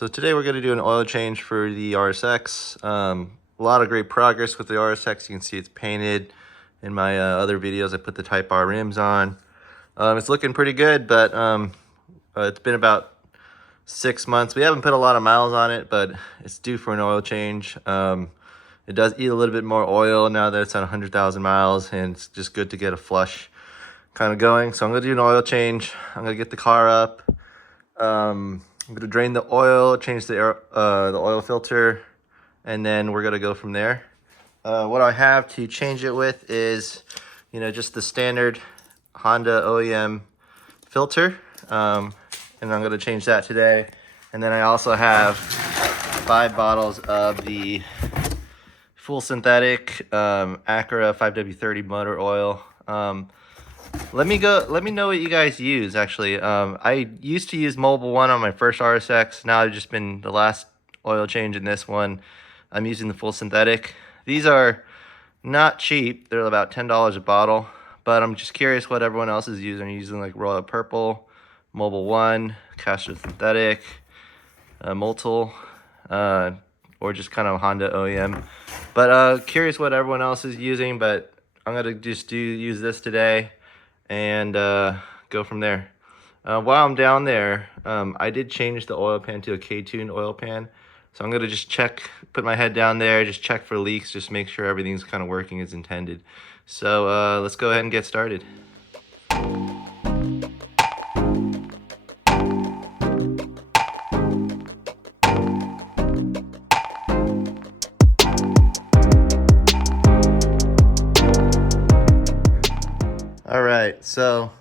So today we're going to do an oil change for the RSX. A lot of great progress with the RSX. You can see it's painted. In my other videos I put the Type R rims on. It's looking pretty good, but it's been about 6 months. We haven't put a lot of miles on it, but it's due for an oil change. It does eat a little bit more oil now that it's at 100,000 miles, and it's just good to get a flush kind of going. So I'm going to do an oil change. I'm going to get the car up. I'm going to drain the oil, change the oil filter, and then we're going to go from there. What I have to change it with is, just the standard Honda OEM filter. And I'm going to change that today. And then I also have 5 bottles of the full synthetic Acura 5W30 motor oil. Let me know what you guys use. Actually, I used to use Mobile One on my first RSX. Now I've just been the last oil change in this one. I'm using the full synthetic. These are not cheap. They're about $10 a bottle. But I'm just curious what everyone else is using. Are you using like Royal Purple, Mobile One, Castro Synthetic, Multil, or just kind of Honda OEM. But curious what everyone else is using. But I'm gonna just use this today and go from there. While I'm down there, I did change the oil pan to a K20 oil pan. So I'm gonna just put my head down there, just check for leaks, just make sure everything's kind of working as intended. So let's go ahead and get started. All right, so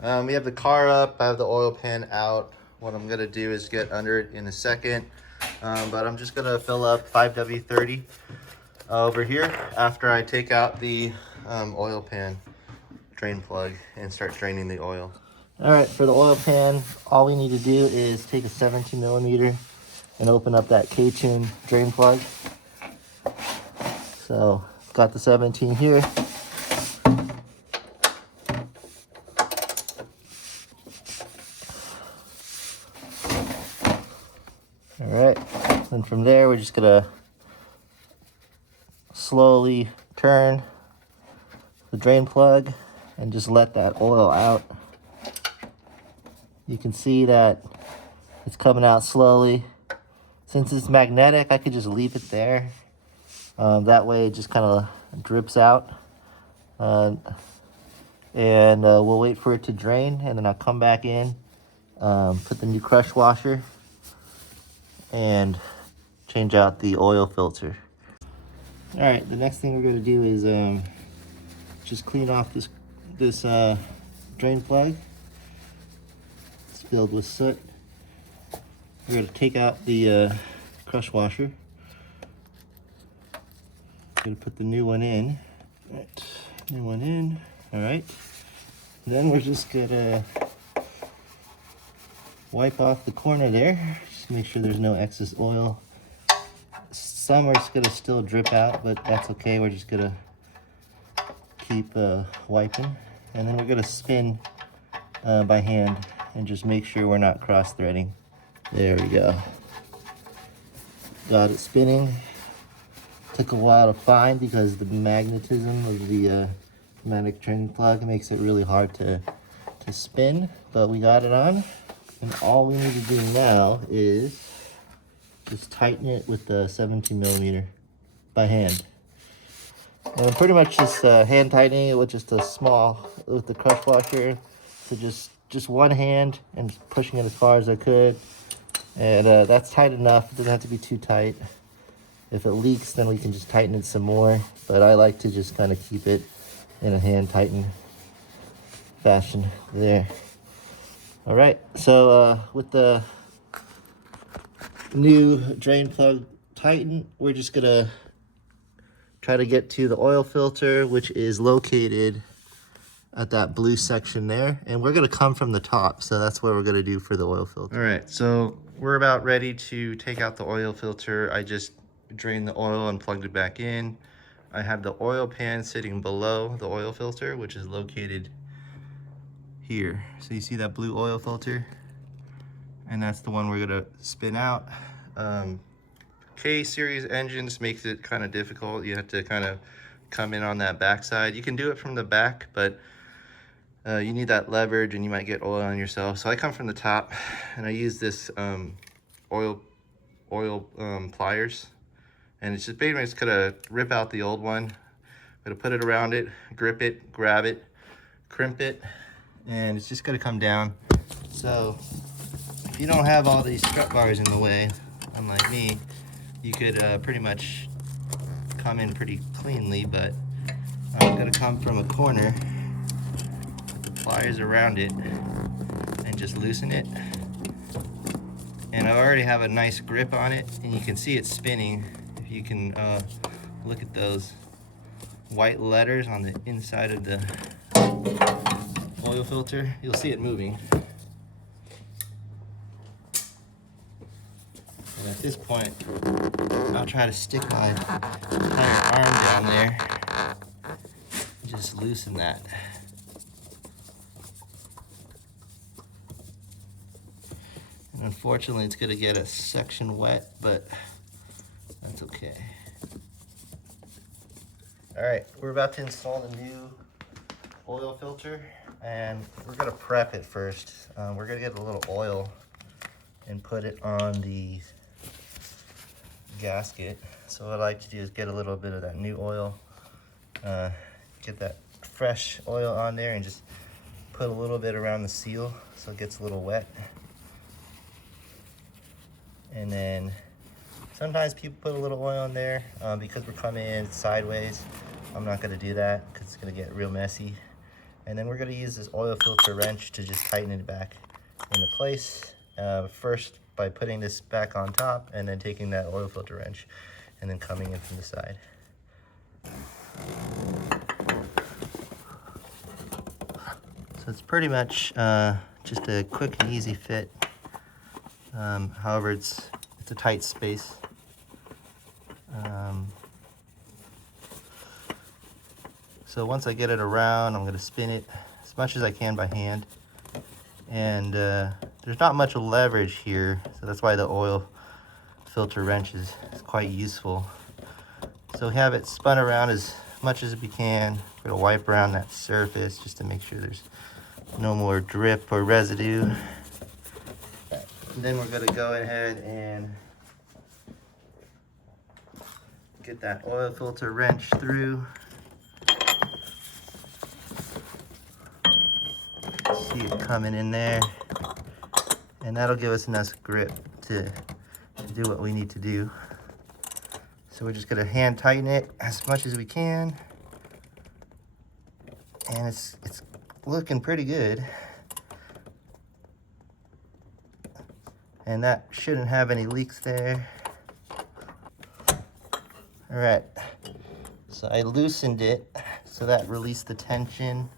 we have the car up, I have the oil pan out. What I'm gonna do is get under it in a second, but I'm just gonna fill up 5W30 over here after I take out the oil pan drain plug and start draining the oil. All right, for the oil pan, all we need to do is take a 17mm and open up that K20 drain plug. So got the 17 here. All right, and from there we're just gonna slowly turn the drain plug and just let that oil out. You can see that it's coming out slowly. Since it's magnetic, I could just leave it there. That way it just kind of drips out. And we'll wait for it to drain, and then I'll come back in, put the new crush washer, and change out the oil filter. All right, the next thing we're going to do is just clean off this drain plug. It's filled with soot. We're going to take out the crush washer. Going to put the new one in. All right, new one in. All right. Then we're just going to wipe off the corner there. Just make sure there's no excess oil. Some are just gonna still drip out, but that's okay. We're just gonna keep wiping, and then we're gonna spin by hand and just make sure we're not cross-threading. There we go. Got it spinning. Took a while to find because the magnetism of the magnetic drain plug makes it really hard to spin, but we got it on. And all we need to do now is just tighten it with the 17mm by hand. And I'm pretty much just hand tightening it with with the crush washer. So just one hand and pushing it as far as I could. And that's tight enough. It doesn't have to be too tight. If it leaks, then we can just tighten it some more. But I like to just kind of keep it in a hand tighten fashion there. All right, so with the new drain plug tightened, we're just gonna try to get to the oil filter, which is located at that blue section there, and we're gonna come from the top, so that's what we're gonna do for the oil filter. All right, so we're about ready to take out the oil filter. I just drained the oil and plugged it back in. I have the oil pan sitting below the oil filter, which is located here. So you see that blue oil filter? and that's the one we're gonna spin out. K series engines makes it kind of difficult. You have to kind of come in on that back side. You can do it from the back, but you need that leverage and you might get oil on yourself. So I come from the top and I use this oil pliers, and it's just basically just gonna rip out the old one. I'm gonna put it around it, grip it, grab it, crimp it, and it's just gonna come down. So if you don't have all these strut bars in the way, unlike me, you could pretty much come in pretty cleanly, but I'm gonna come from a corner, put the pliers around it, and just loosen it. And I already have a nice grip on it, and you can see it spinning. If you can look at those white letters on the inside of the oil filter, you'll see it moving. And at this point, I'll try to stick my entire arm down there and just loosen that. And unfortunately, it's gonna get a section wet, but that's okay. All right, we're about to install the new oil filter, and we're gonna prep it first. We're gonna get a little oil and put it on the gasket. So what I like to do is get a little bit of that new oil, get that fresh oil on there, and just put a little bit around the seal so it gets a little wet. And then sometimes people put a little oil in there because we're coming in sideways. I'm not gonna do that because it's gonna get real messy. And then we're gonna use this oil filter wrench to just tighten it back into place. First by putting this back on top, and then taking that oil filter wrench and then coming in from the side. So it's pretty much just a quick and easy fit. However, it's a tight space. So once I get it around, I'm going to spin it as much as I can by hand. And there's not much leverage here, so that's why the oil filter wrench is quite useful. So we have it spun around as much as we can. We're going to wipe around that surface just to make sure there's no more drip or residue. And then we're going to go ahead and get that oil filter wrench through. See it coming in there, and that'll give us enough grip to do what we need to do. So we're just going to hand tighten it as much as we can, and it's looking pretty good. And that shouldn't have any leaks there. All right, so I loosened it, so that released the tension.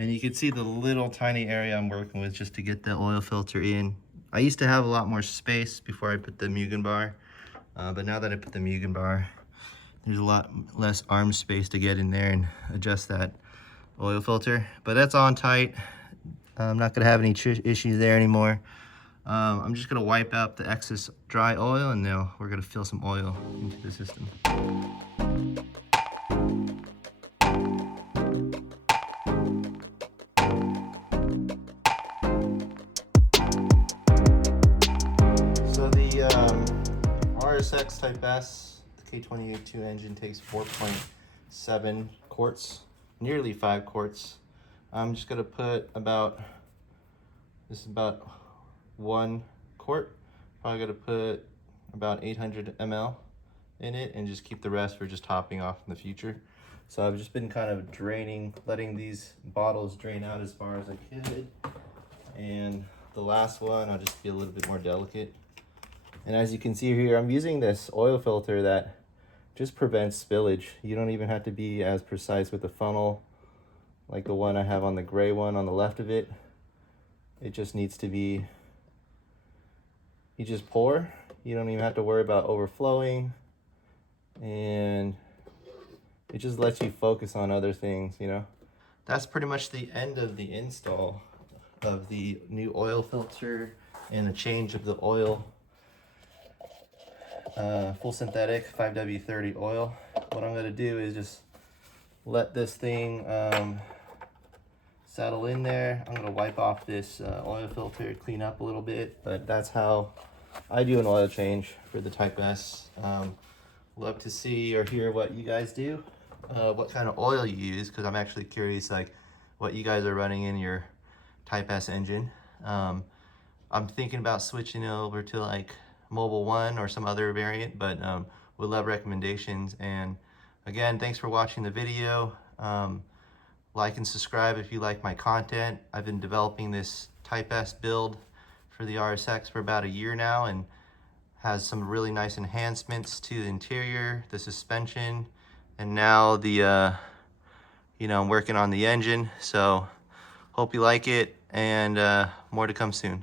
And you can see the little tiny area I'm working with just to get the oil filter in. I used to have a lot more space before I put the Mugen bar, but now that I put the Mugen bar, there's a lot less arm space to get in there and adjust that oil filter. But that's on tight. I'm not gonna have any issues there anymore. I'm just gonna wipe out the excess dry oil, and now we're gonna fill some oil into the system. So the RSX Type S, the K20a2 engine takes 4.7 quarts, nearly 5 quarts. I'm just gonna put this is about 1 quart. Probably gonna put about 800 ml in it, and just keep the rest for just topping off in the future. So I've just been kind of letting these bottles drain out as far as I could. And the last one, I'll just be a little bit more delicate. And as you can see here, I'm using this oil filter that just prevents spillage. You don't even have to be as precise with the funnel like the one I have on the gray one on the left of it. It just needs to be, you just pour. You don't even have to worry about overflowing. And it just lets you focus on other things, you know. That's pretty much the end of the install. of the new oil filter and a change of the oil. Full synthetic 5W30 oil. What I'm going to do is just let this thing settle in there. I'm going to wipe off this oil filter, clean up a little bit, but that's how I do an oil change for the Type S. Love to see or hear what you guys do, what kind of oil you use, because I'm actually curious like what you guys are running in your Type S engine. I'm thinking about switching it over to like Mobile 1 or some other variant, but would love recommendations. And again, thanks for watching the video. Like and subscribe if you like my content. I've been developing this Type S build for the RSX for about a year now, and has some really nice enhancements to the interior, the suspension, and now the I'm working on the engine. So hope you like it, and more to come soon.